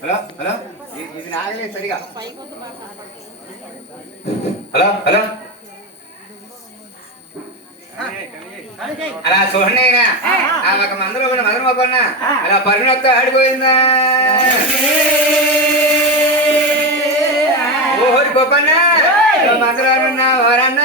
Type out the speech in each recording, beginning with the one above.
Hello hello ఇది నాగలేదు సరిగా. Hello hello అలా చూడండి ఒక మందులో కూడా మదన బాబన్న అలా పరిణొత్త ఆడిపోయిందా ఓహరి గొప్పన్న మందులో వరన్న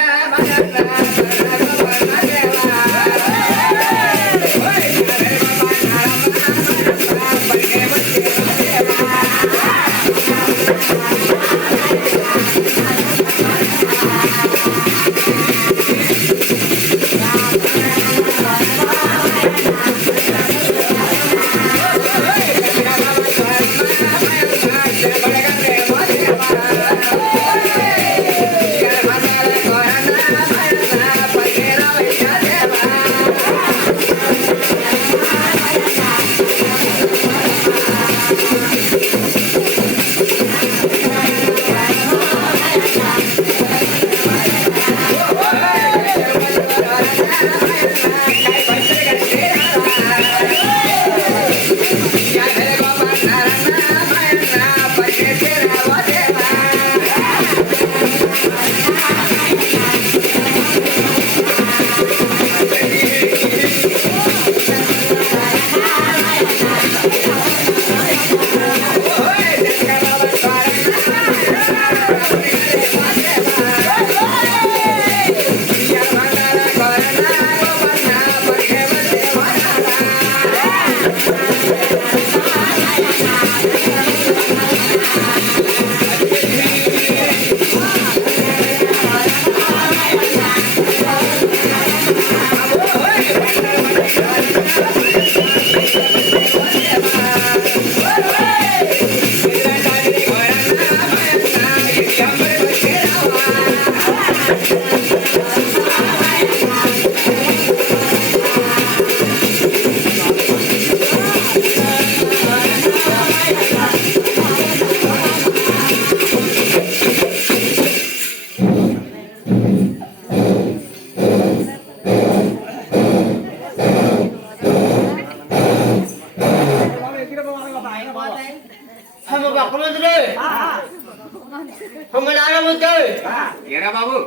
ఏరా బాబు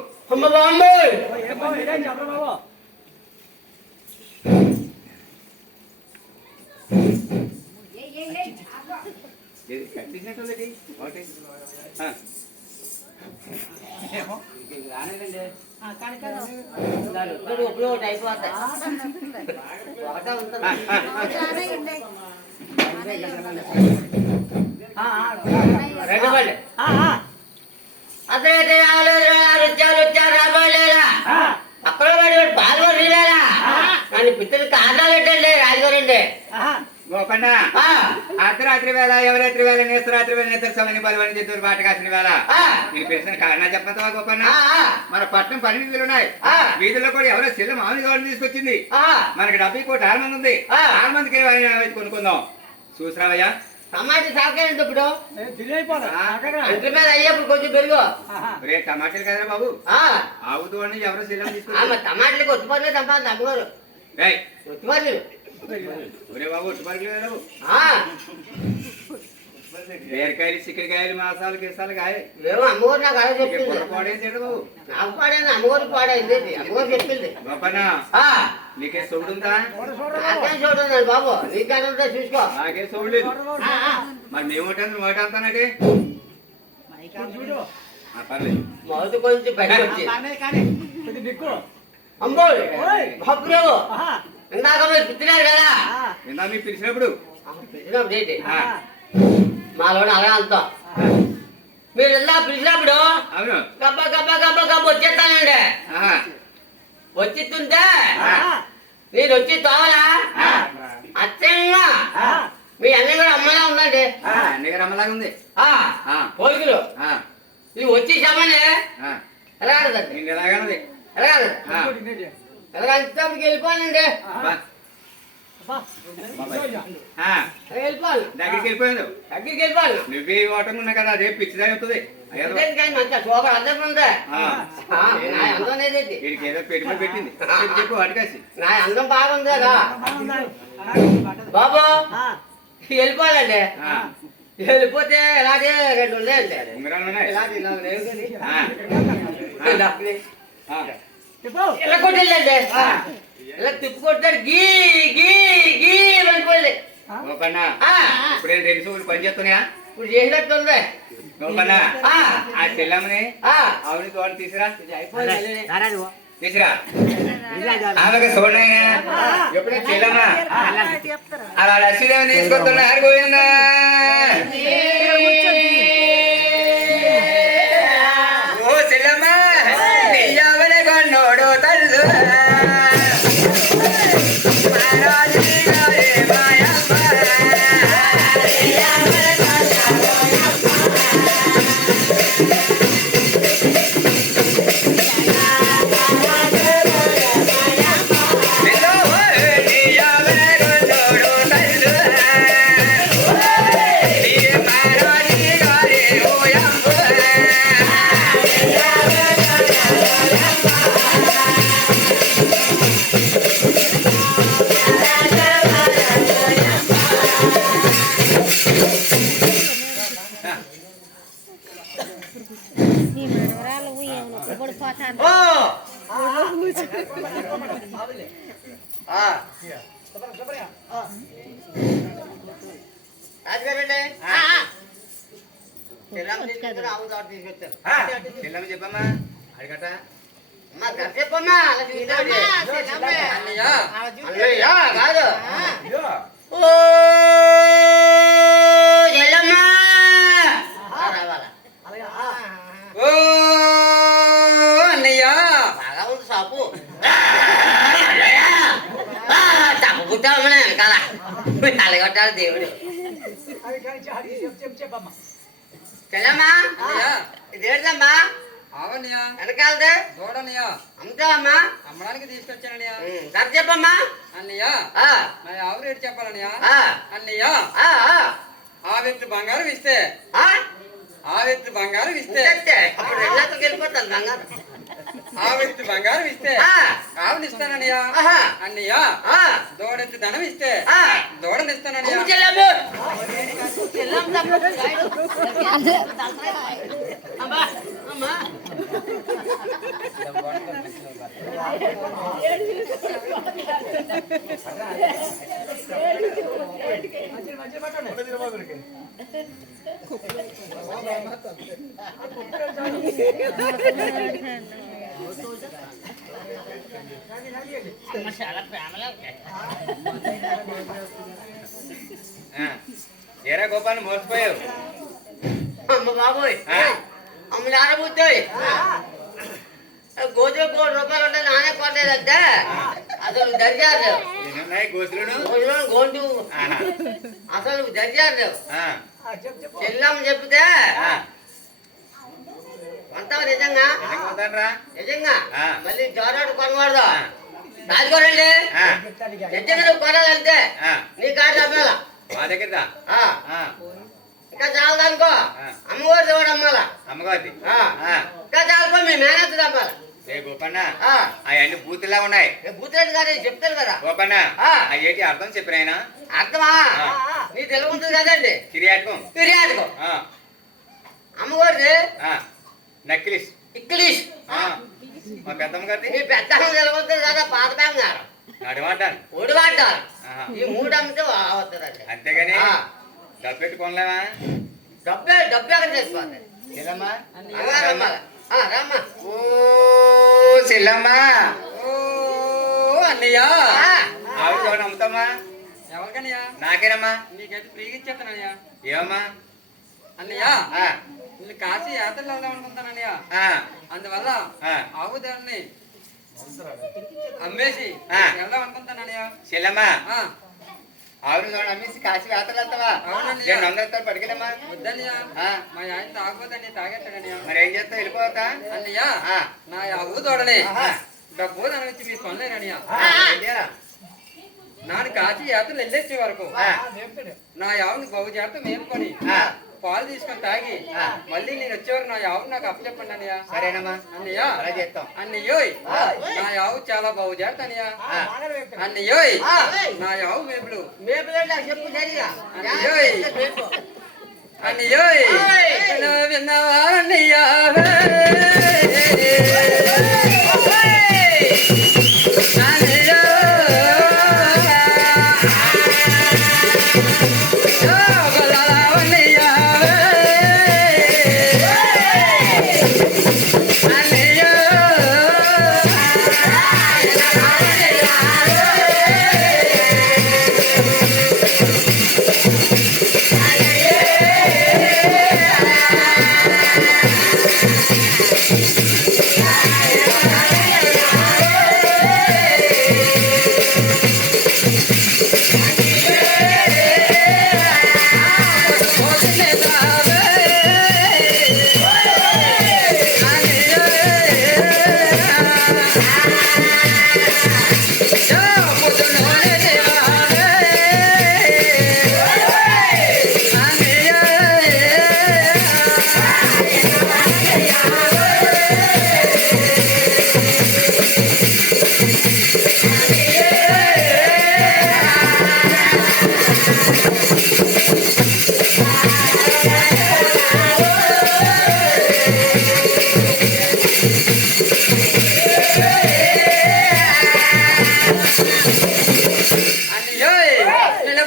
కట్టినట్టు రానేదండి అదే వచ్చారు రాబోలేరా అక్కడ పాల్గొనలేరా కానీ పిల్లలు కారణాలు ఏంటండి రాజుగారు అండి గోపన్న అర్ధరాత్రి వేళ ఎవరాత్రి వేళ నేత్రాత్రి వేళ నేత్ర సమయం బలవని చెప్తారు బాట కాసిన వేళ మీరు ప్రశ్న కారణాలు చెప్పంతా గోపన్న మన పట్టణం 10 వీధులు ఉన్నాయి. వీధుల్లో కూడా ఎవరో చెల్లి మామూలు గవర్నమెంట్ తీసుకొచ్చింది. మనకి 70 మంది ఉంది. 6 మందికి కొనుక్కుందాం చూసిరావయ్యా. టమాటా సాగలేదు ఇప్పుడు అయ్యేప్పుడు కొంచెం పెరుగు రే టమాటాలు కదరా బాబు ఆవుతూ అని ఎవరో చెల్లి తీసుకొచ్చి టమాటాలకి ఒట్టుపర్లేదు అమ్మగారు ఒట్టుపర్లేదు ఒరే బాబు బీరకాయలు చిక్కడికాయలు మాసాలు కిసాలు కాయ అమ్మగారు నాకు అలా చెప్పింది పాడైంది బాబు నాకు పాడైంది అమ్మగారు పాడైంది అమ్మగారు చెప్పింది గొప్పనా నీకే సోడుందా నాకేం చూడండి బాబు నీకేంటే చూసుకో నాకేం చూడలేదు మరి మేమోటాను మోటంతానండి పర్లేదు మొదటి కొంచెం బయట వచ్చి అమ్మో బాబు ఇందాక మీరు పిలిచినారు కదా ఇందా మీరు పిలిచినప్పుడు ఏంటి మాలో అలా అంతా మీరు ఇందా పిలిచినప్పుడు గబ్బ గబ్బ గబ్బ గబ్బ వచ్చేస్తానండి వచ్చిస్తుంటే నేను వచ్చి తోవలా అచ్చంగా మీ అన్నయ్య కూడా అమ్మలా ఉందండి అన్నయ్య గారు అమ్మలాగా ఉంది పోలికలు ఇది వచ్చి సమనే ఎలా నేను ఎలాగన్నది ఎలా ఎలాగంతప్పటికి వెళ్ళిపోనండి వెళ్ళిపోవాలి దగ్గరికి వెళ్ళిపోయాను దగ్గరికి వెళ్ళిపోవాలి నువ్వే ఓటం ఉన్నా కదా అదే పిచ్చిదా అవుతుంది సూపర్ అందం ఉందా వీడికి ఏదో పెట్టుబడి పెట్టింది చెప్పు వాటికేసి నా అందం బాగుంది కదా బాబు వెళ్ళిపోవాలండి వెళ్ళిపోతే ఇలాగే రెండు ఉన్నాయండి ఉంగరాలు ఉన్నాయి ఇలాగే ఇలా లేవు కానీ. ఆ. ఇలాగే. ఆ. ఇలా కొట్టేళ్ళండి ఇలా తిప్పుకొట్టాడు గీ గీ గీ వెళ్ళిపోయింది గోపన్న ఆ, ఇప్పుడు ఏంటి రెండు సూర్యులు పని చేస్తున్నాయా ఇప్పుడు చేసినట్టుంది గోపన్న ఆ, ఆ చెల్లమ్మని ఆ. ఆవిడ తోడు తీసురా అయిపోయింది. తీసురా ఆమెకు చూడనైనా ఎప్పుడే చెల్లమ్మ అలా లక్ష్మీదేవిని తీసుకొస్తున్నారు గోవిందా ఓ చెల్లమ్మ నీ ఎవరి కొన్నోడు తల్లు నీ మనవరాలు ఎప్పుడు పోతాను ఓ ఆ. రాజుగారండి చెల్లమ్మ తీసుకొచ్చారు ఆవు తోట తీసుకొచ్చారు చెల్లమ్మ చెప్పమ్మా అడిగట అమ్మా గత చెప్పమ్మా అలా చూస్తాడు అన్నయ్య అన్నయ్య కాదు ఓ చెల్లమ్మ రావాలా ఓ అన్నయ్య బాగా ఉంది సాపు తప్పుకుంటామని వెనకాల అలగొట్టాలి దేవుడు చెల్లమ్మా ఇదేడదమ్మా అవన్నయ్య వెనకాలదే చూడన్నయ్య అమ్ముతావమ్మా అమ్మడానికి తీసుకొచ్చానన్నయ్య ధర చెప్పమ్మా అన్నయ్య ఆ, నా ఆవు రేటు చెప్పాలన్నయ్య ఆ, అన్నయ్య ఆ, ఆ, ఆ వ్యక్తి బంగారం ఇస్తే ఆ? ఆ వ్యక్తి బంగారం ఇస్తే ఇంతే. అప్పుడు వెళ్ళాక వెళ్ళిపోతాను బంగారం ఆ వ్యక్తి బంగారం ఇస్తే ఆ, ఆవుని ఇస్తానన్నయ్య ఆహా, అన్నయ్య ఆ, దూడెత్తి ధనం ఇస్తే ఆ. దూడని ఇస్తానన్నయ్య అమ్ము చెల్లమ్మ. చెల్లమ్మ తప్పదు. అమ్మా, అమ్మా. ఏరా గోపాల్ మోసపోయావు అమ్మ బాబోయ్ ఆ. అమ్మలు ఆడబోతాయి గోధుమ ₹1 ఉంటే నానే కొట్టేదంటే అసలు దర్జారు ఎన్నున్నాయి గోసులును గోండు ఆహా. అసలు దర్జారు ఆ. చెల్లమ్మ చెప్తే ఆ. అంటావా నిజంగా ఎందుకు పోతానురా? నిజంగా ఆ. మళ్ళీ జోరాడు కొనకూడదు రాజుకోరండి ఆ. నిజంగా నువ్వు కొనాలంటే ఆ. నీ కాడు తప్పాల మా దగ్గర ఇంకా చాలదనుకో ఆ. అమ్మవారి దేవుడు అమ్మాల అమ్మగారి ఆ. ఇంకా చాలుకో మీ మేనత్త తప్పాల ఏ గోపన్న అవన్నీ బూతులా ఉన్నాయి బూతులేదు కానీ చెప్తాను కదా గోపన్న ఆ. అయ్యేటి అర్థం చెప్పిన ఆయన అర్థమా ఆ. నీ తెలుగు ఉంటుంది కదండి కిరియాటకం ఫిర్యాదుకో అమ్మవారిది నక్కిలిస్ ఇంగ్లీష్ మా పెద్దమ్మ గారిది మీ పెద్ద తెలుగుతుంది కదా పాత బంగారం నడమంటాను ఒడివాటారు ఆహా. ఈ మూడు అమ్మితే అవుతుందండి అంతేగాని ఆ. డబ్బు పెట్టుకోలేమా డబ్బే ఎక్కడ చేసుకోవాలి చెల్లమ్మా రమ్మా రమ్మా ఓ చెల్లమ్మా ఓ అన్నయ్య ఆవిడ చూడ అమ్ముతామా ఎవరికన్నయ్య నాకేనమ్మా నీకైతే ఫ్రీగా ఇచ్చేస్తానన్నయ్య ఏమమ్మా అన్నయ్య ఆ, నిన్ను కాశీ యాత్రలు వెళ్దాం అనుకుంటానన్నయ్య ఆ, అందువల్ల ఆ. ఆవు దాన్ని అమ్మేసి ఆ. వెళ్దాం అనుకుంటానన్నయ్య చెల్లమ్మా ఆ, ఆవిడ చూడ అమ్మేసి కాశీ యాత్రలు వెళ్తావా అవునండి. 200 పట్టుకెళ్ళమ్మా వద్దన్నయ్య ఆ. మా ఆయన తాగబోతని తాగేస్తాడన్నయ్య మరి ఏం చేస్తావు వెళ్ళిపోతా అన్నయ్య ఆ. నా ఆవు తోడని ఆహా. డబ్బు దాని వచ్చి మీరు కొనలేనన్నయ్య ఏంటిరా? నాన్న కాశీ యాత్రలు వెళ్ళొచ్చే వరకు ఆ. నా ఆవుని బాగు చేత మేపుకొని ఆ. పాలు తీసుకొని తాగి ఆ. మళ్ళీ నేను వచ్చేవారు నా ఆవు నాకు అప్పచెప్పండి అన్నయ్య సరేనమ్మా అన్నయ్య అలా చేస్తాం అన్నయ్యోయ్ నా ఆవు చాలా బాగు చేత అన్నయ్య ఆ. అన్నయ్యోయ్ ఆ. నా ఆవు మేపులు మేపులంటే చెప్పు సరిగా అయ్యోయ్. అన్నయ్యోయ్ నువ్వు విన్నావా అన్నయ్య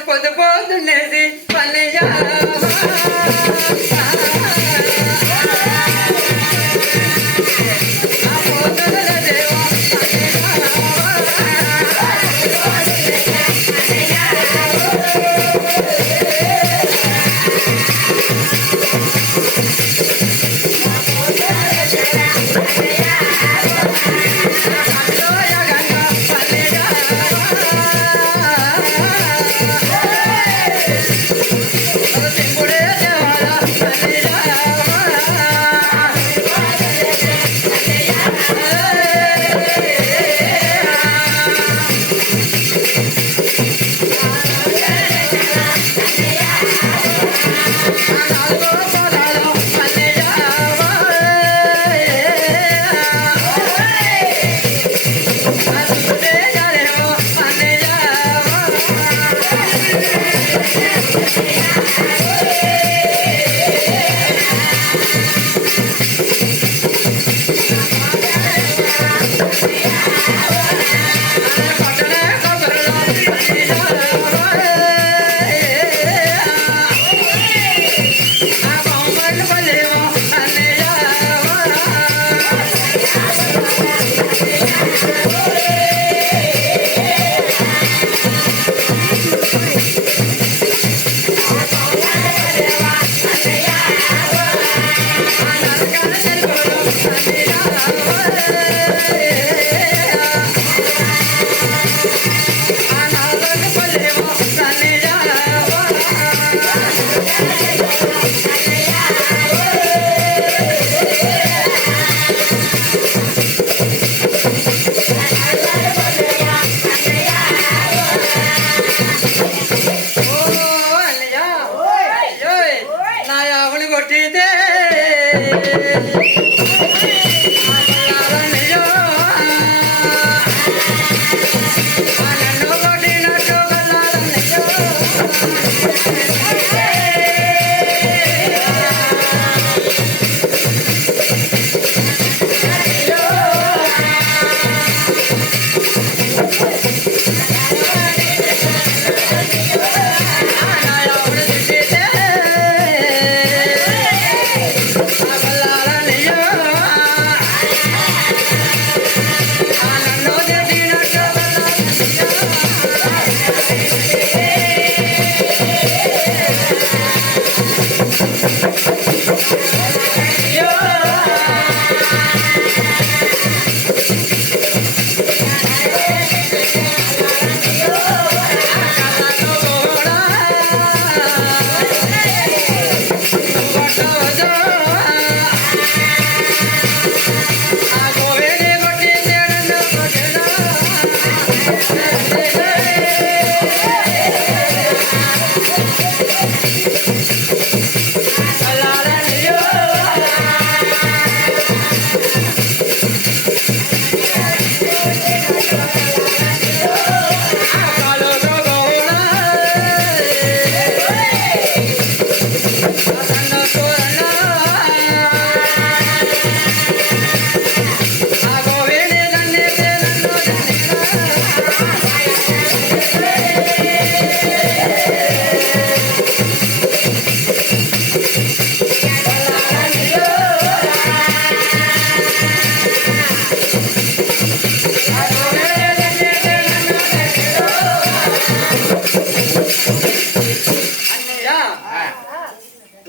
పొద్దు పొద్దున్నేసి పన్నయ్య కొట్టితే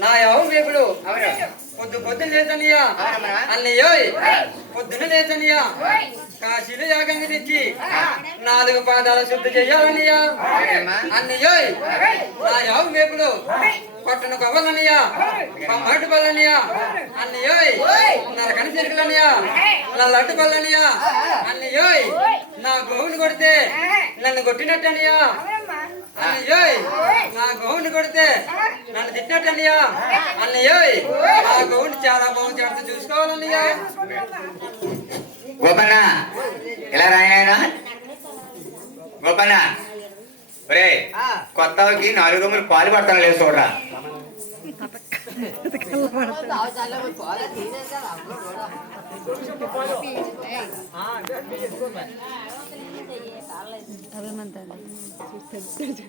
నా యవం వేపుడు అవును పొద్దున లేచనియా అవునమ్మా. అన్నయ్యో పొద్దున లేచనియా కాశీలో యాగంగా తెచ్చి 4 పాదాల శుద్ధి చేయాలనియా అవునమ్మా. అన్నయ్యో నా యవం వేపుడు కొట్టను కొవ్వాలనియా పమ్మటి పల్లనియా అన్నయ్యో నరకని చెరుకులనియా నా లడ్డు పల్లనియా అన్నయ్యో నా గోవుని కొడితే నన్ను కొట్టినట్టనియా అన్నయ్యో నా గోవుని కొడితే నన్ను తిట్టినట్టనియా అన్నయ్యో నా గోవుని చాలా బాగుంది చేత చూసుకోవాలన్నయ్యా గోపన్న ఇలా రాయనా గోపన్న ఒరే కొత్తకి 4 రూములు పాలు పడతాను లేదు చూడరా అభిమంతాలు